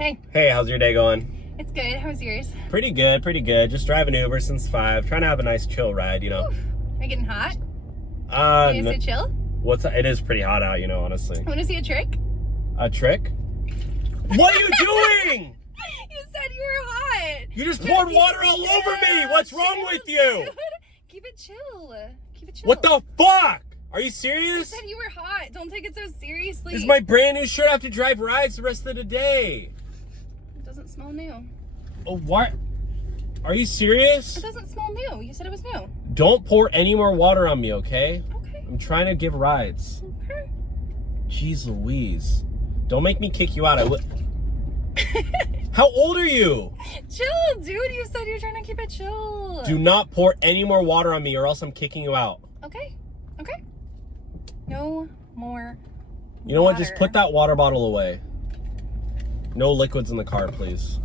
Hey. Hey, how's your day going? It's good. How's yours? Pretty good, pretty good. Just driving Uber since 5. Trying to have a nice chill ride, you know. Oof. Are you getting hot? You say chill? What's it is pretty hot out, you know, honestly. Want to see a trick? A trick? What are you doing? You said you were hot. You just poured water all over me. What's wrong with you? Dude. Keep it chill. Keep it chill. What the fuck? Are you I serious? said you were hot. Don't take it so seriously. This is my brand new shirt. I have to drive rides the rest of the day. It doesn't smell new. Oh, what? Are you serious? It doesn't smell new. You said it was new. Don't pour any more water on me, okay? Okay. I'm trying to give rides. Okay. Jeez Louise. Don't make me kick you out. I would. How old are you? Chill, dude. You said you're trying to keep it chill. Do not pour any more water on me or else I'm kicking you out. Okay. Okay. No more. You know what? Just put that water bottle away. No liquids in the car, please.